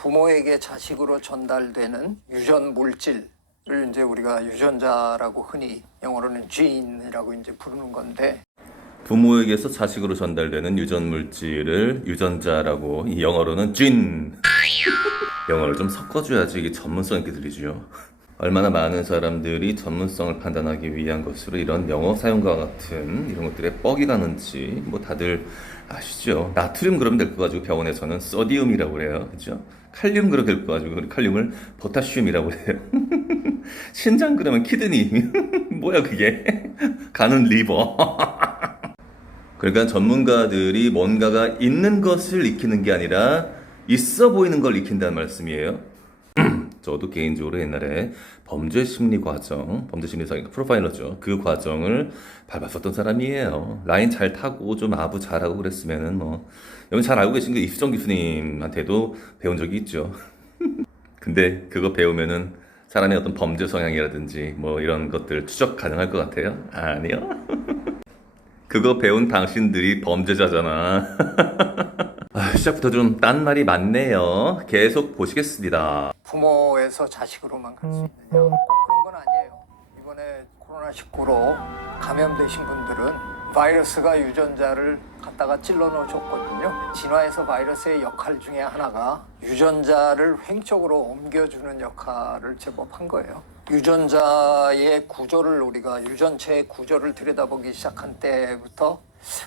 부모에게 자식으로 전달되는 유전 물질을 이제 우리가 유전자라고 흔히 영어로는 gene이라고 이제 부르는 건데, 부모에게서 자식으로 전달되는 유전 물질을 유전자라고, 이 영어로는 gene. 영어를 좀 섞어줘야지 이게 전문성 있게 들리죠. 얼마나 많은 사람들이 전문성을 판단하기 위한 것으로 이런 영어 사용과 같은 이런 것들에 뻑이 가는지 뭐 다들 아시죠? 나트륨 그러면 될 거 가지고 병원에서는 소디움이라고 그래요. 그죠? 칼륨 그러면 될 거 가지고 칼륨을 포타슘이라고 그래요. 신장 그러면 키드니. 뭐야 그게? 간은 리버. 그러니까 전문가들이 뭔가가 있는 것을 익히는 게 아니라 있어 보이는 걸 익힌다는 말씀이에요. 저도 개인적으로 옛날에 범죄심리 과정, 범죄심리사 프로파일러죠. 그 과정을 밟았었던 사람이에요. 라인 잘 타고 좀 아부 잘하고 그랬으면은 뭐 여러분 잘 알고 계신 그 이수정 교수님한테도 배운 적이 있죠. 근데 그거 배우면은 사람의 어떤 범죄 성향이라든지 뭐 이런 것들 추적 가능할 것 같아요? 아니요. 그거 배운 당신들이 범죄자잖아. 시작부터 좀 딴 말이 많네요. 계속 보시겠습니다. 부모에서 자식으로만 갈 수 있느냐, 꼭 그런 건 아니에요. 이번에 코로나19로 감염되신 분들은 바이러스가 유전자를 갖다가 찔러 넣어줬거든요. 진화에서 바이러스의 역할 중에 하나가 유전자를 횡적으로 옮겨주는 역할을 제법 한 거예요. 유전자의 구조를, 우리가 유전체의 구조를 들여다보기 시작한 때부터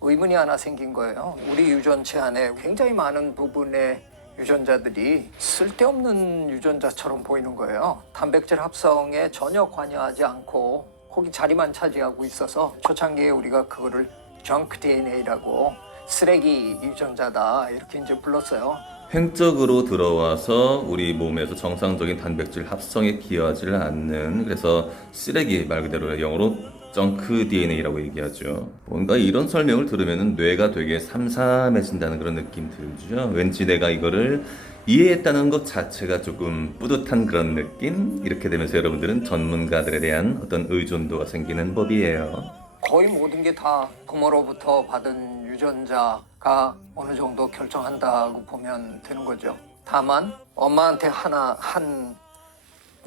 의문이 하나 생긴 거예요. 우리 유전체 안에 굉장히 많은 부분의 유전자들이 쓸데없는 유전자처럼 보이는 거예요. 단백질 합성에 전혀 관여하지 않고 거기 자리만 차지하고 있어서 초창기에 우리가 그거를 정크 DNA라고 쓰레기 유전자다 이렇게 이제 불렀어요. 횡적으로 들어와서 우리 몸에서 정상적인 단백질 합성에 기여하지를 않는, 그래서 쓰레기, 말 그대로 영어로 정크 DNA라고 얘기하죠. 뭔가 이런 설명을 들으면 뇌가 되게 삼삼해진다는 그런 느낌 들죠. 왠지 내가 이거를 이해했다는 것 자체가 조금 뿌듯한 그런 느낌? 이렇게 되면서 여러분들은 전문가들에 대한 어떤 의존도가 생기는 법이에요. 거의 모든 게 다 부모로부터 받은 유전자가 어느 정도 결정한다고 보면 되는 거죠. 다만 엄마한테 한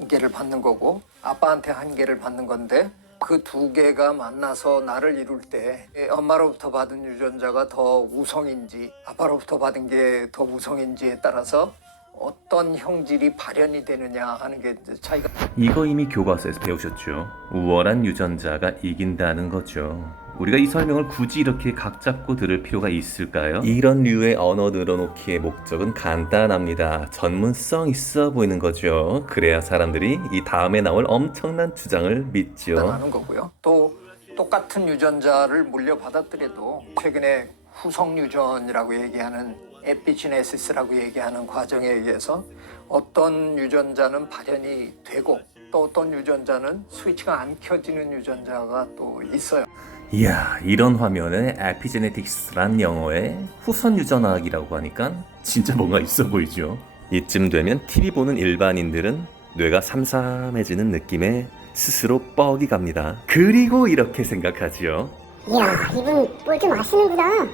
개를 받는 거고 아빠한테 한 개를 받는 건데, 그 두 개가 만나서 나를 이룰 때 엄마로부터 받은 유전자가 더 우성인지 아빠로부터 받은 게 더 우성인지에 따라서 어떤 형질이 발현이 되느냐 하는 게 차이가. 이거 이미 교과서에서 배우셨죠. 우월한 유전자가 이긴다는 거죠. 우리가 이 설명을 굳이 이렇게 각 잡고 들을 필요가 있을까요? 이런 류의 언어 늘어놓기의 목적은 간단합니다. 전문성 있어 보이는 거죠. 그래야 사람들이 이 다음에 나올 엄청난 주장을 믿죠. 하는 거고요. 또 똑같은 유전자를 물려받았더라도 최근에 후속 유전이라고 얘기하는 에피지네시스라고 얘기하는 과정에 의해서 어떤 유전자는 발현이 되고 또 어떤 유전자는 스위치가 안 켜지는 유전자가 또 있어요. 이야, 이런 화면에 에피제네틱스란 영어에 후선 유전학이라고 하니까 진짜 뭔가 있어 보이죠. 이쯤 되면 TV 보는 일반인들은 뇌가 삼삼해지는 느낌에 스스로 뻑이 갑니다. 그리고 이렇게 생각하지요. 이야, 이분 뭘 좀 아시는구나.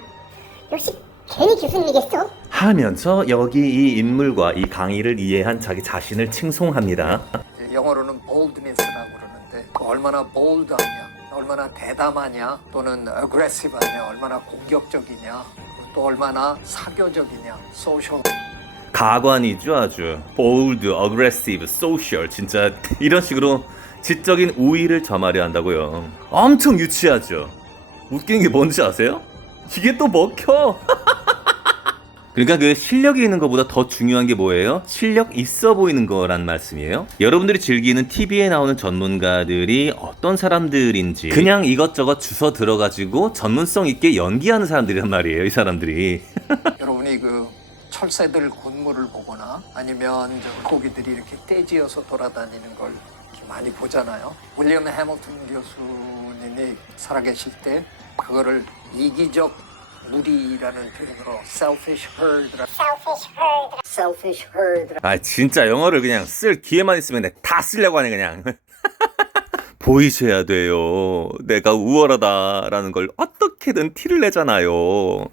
역시 괜히 교수님이겠어? 하면서 여기 이 인물과 이 강의를 이해한 자기 자신을 칭송합니다. 영어로는 boldness라고 그러는데 얼마나 bold하냐, 얼마나 대담하냐, 또는 aggressive하냐, 얼마나 공격적이냐, 또 얼마나 사교적이냐, social. 가관이죠. 아주 bold, aggressive, social. 진짜 이런 식으로 지적인 우위를 점하려 한다고요. 엄청 유치하죠. 웃기는 게 뭔지 아세요? 이게 또 먹혀. 그러니까 그 실력이 있는 것보다 더 중요한 게 뭐예요? 실력 있어 보이는 거란 말씀이에요. 여러분들이 즐기는 TV에 나오는 전문가들이 어떤 사람들인지 그냥 이것저것 주워 들어가지고 전문성 있게 연기하는 사람들이란 말이에요. 이 사람들이. 여러분이 그 철새들 군무를 보거나 아니면 저 고기들이 이렇게 떼지어서 돌아다니는 걸 이렇게 많이 보잖아요. 윌리엄 해밀턴 교수님이 살아계실 때 그거를 이기적 무리라는 표현으로 selfish herd. 아 진짜 영어를 그냥 쓸 기회만 있으면 다 쓰려고 하네 그냥. 보이셔야 돼요. 내가 우월하다라는 걸 어떻게든 티를 내잖아요.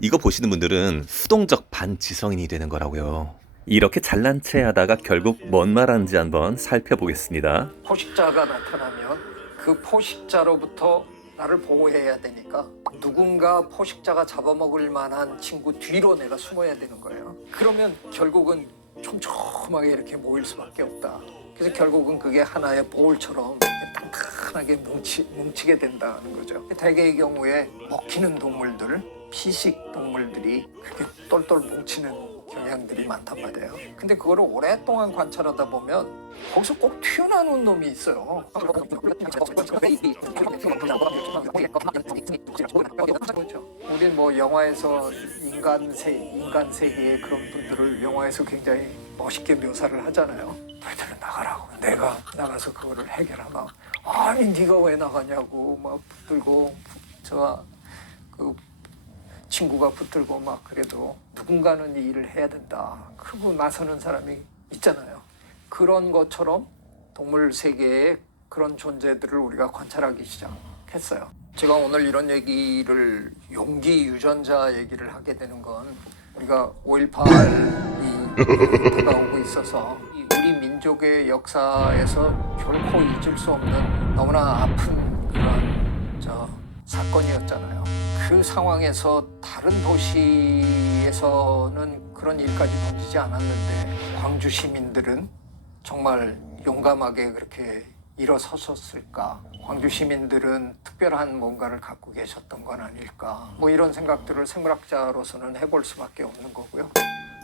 이거 보시는 분들은 수동적 반지성인이 되는 거라고요. 이렇게 잘난 체 하다가 결국 뭔 말하는지 한번 살펴보겠습니다. 포식자가 나타나면 그 포식자로부터 나를 보호해야 되니까 누군가 포식자가 잡아먹을 만한 친구 뒤로 내가 숨어야 되는 거예요. 그러면 결국은 촘촘하게 이렇게 모일 수밖에 없다. 그래서 결국은 그게 하나의 볼처럼 단단하게 뭉치게 된다는 거죠. 대개의 경우에 먹히는 동물들, 피식 동물들이 그렇게 똘똘 뭉치는 경향들이 많단 말이에요. 근데 그거를 오랫동안 관찰하다 보면 거기서 꼭 튀어나오는 놈이 있어요. 그렇죠. 우리 뭐 영화에서 인간 세계의 그런 분들을 영화에서 굉장히 멋있게 묘사를 하잖아요. 너희들은 나가라고. 내가 나가서 그거를 해결하나. 아니 네가 왜 나가냐고 막 붙들고 그 친구가 붙들고 막 그래도 누군가는 이 일을 해야 된다. 그러고 나서는 사람이 있잖아요. 그런 것처럼 동물 세계의 그런 존재들을 우리가 관찰하기 시작했어요. 제가 오늘 이런 얘기를 용기 유전자 얘기를 하게 되는 건 우리가 5.18이 다가오고 있어서 우리 민족의 역사에서 결코 잊을 수 없는 너무나 아픈 그런 사건이었잖아요. 그 상황에서 다른 도시에서는 그런 일까지 벌어지지 않았는데 광주 시민들은 정말 용감하게 그렇게 일어섰을까? 광주 시민들은 특별한 뭔가를 갖고 계셨던 건 아닐까? 뭐 이런 생각들을 생물학자로서는 해볼 수밖에 없는 거고요.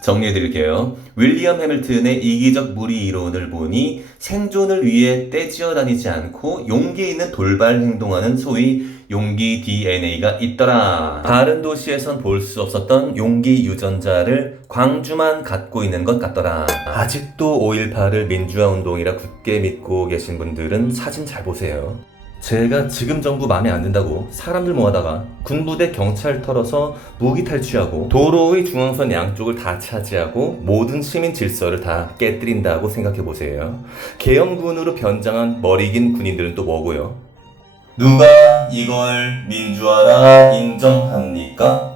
정리해드릴게요. 윌리엄 해밀턴의 이기적 무리 이론을 보니 생존을 위해 떼지어 다니지 않고 용기 있는 돌발 행동하는 소위 용기 DNA가 있더라. 다른 도시에선 볼 수 없었던 용기 유전자를 광주만 갖고 있는 것 같더라. 아직도 5.18을 민주화 운동이라 굳게 믿고 계신 분들은 사진 잘 보세요. 제가 지금 정부 마음에 안 든다고 사람들 모아다가 군부대 경찰 털어서 무기 탈취하고 도로의 중앙선 양쪽을 다 차지하고 모든 시민 질서를 다 깨뜨린다고 생각해보세요. 계엄군으로 변장한 머리 긴 군인들은 또 뭐고요? 누가 이걸 민주화라 인정합니까?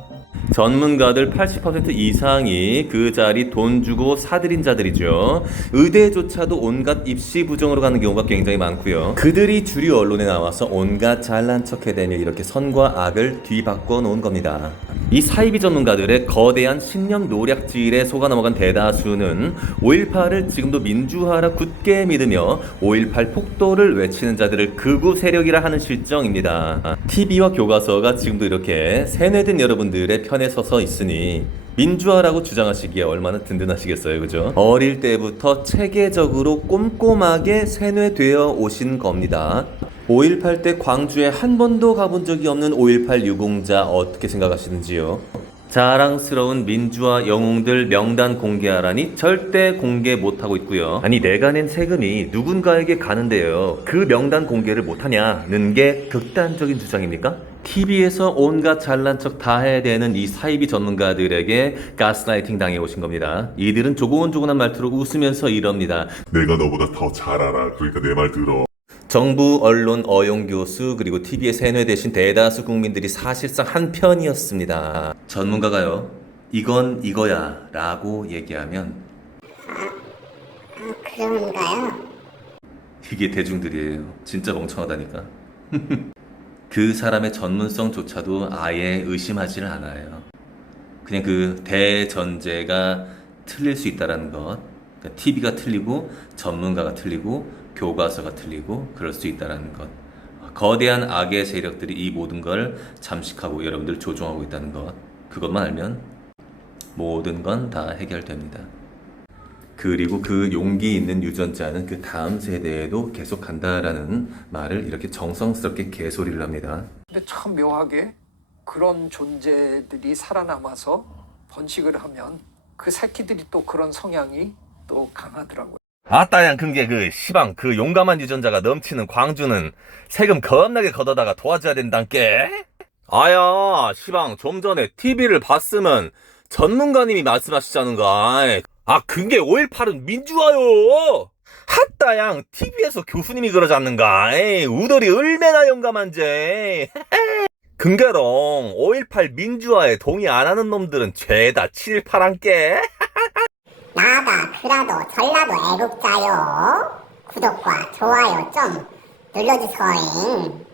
전문가들 80% 이상이 그 자리 돈 주고 사들인 자들이죠. 의대조차도 온갖 입시 부정으로 가는 경우가 굉장히 많고요. 그들이 주류 언론에 나와서 온갖 잘난 척 해대며 이렇게 선과 악을 뒤바꿔 놓은 겁니다. 이 사이비 전문가들의 거대한 신념 노략질에 속아 넘어간 대다수는 5.18을 지금도 민주화라 굳게 믿으며 5.18 폭도를 외치는 자들을 극우 세력이라 하는 실정입니다. TV와 교과서가 지금도 이렇게 세뇌된 여러분들의 편에 서서 있으니 민주화라고 주장하시기에 얼마나 든든하시겠어요, 그죠? 어릴 때부터 체계적으로 꼼꼼하게 세뇌되어 오신 겁니다. 5.18 때 광주에 한 번도 가본 적이 없는 5.18 유공자 어떻게 생각하시는지요? 자랑스러운 민주화 영웅들 명단 공개하라니 절대 공개 못하고 있고요. 아니 내가 낸 세금이 누군가에게 가는데요. 그 명단 공개를 못하냐는 게 극단적인 주장입니까? TV에서 온갖 잘난 척 다 해야 되는 이 사이비 전문가들에게 가스라이팅 당해 오신 겁니다. 이들은 조곤조곤한 말투로 웃으면서 이럽니다. 내가 너보다 더 잘 알아. 그러니까 내 말 들어. 정부, 언론, 어용교수, 그리고 TV에 세뇌되신 대다수 국민들이 사실상 한편이었습니다. 전문가가요, 이건 이거야 라고 얘기하면 그런가요? 이게 대중들이에요. 진짜 멍청하다니까. 그 사람의 전문성조차도 아예 의심하지는 않아요. 그냥 그 대전제가 틀릴 수 있다는 것. 그러니까 TV가 틀리고 전문가가 틀리고 교과서가 틀리고 그럴 수 있다는 것. 거대한 악의 세력들이 이 모든 걸 잠식하고 여러분들을 조종하고 있다는 것. 그것만 알면 모든 건 다 해결됩니다. 그리고 그 용기 있는 유전자는 그 다음 세대에도 계속 간다라는 말을 이렇게 정성스럽게 개소리를 합니다. 근데 참 묘하게 그런 존재들이 살아남아서 번식을 하면 그 새끼들이 또 그런 성향이 또 강하더라고요. 아따양 근게 시방 용감한 유전자가 넘치는 광주는 세금 겁나게 걷어다가 도와줘야 된단께. 아야 시방 좀 전에 TV를 봤으면 전문가님이 말씀하시자는가. 그게 5.18은 민주화요. 핫다양 TV에서 교수님이 그러지 않는가. 우덜이 얼마나 용감한지. 근게롱 5.18 민주화에 동의 안 하는 놈들은 죄다 7.18한께. 나다 그라도 전라도 애국자요. 구독과 좋아요 좀 눌러주세요.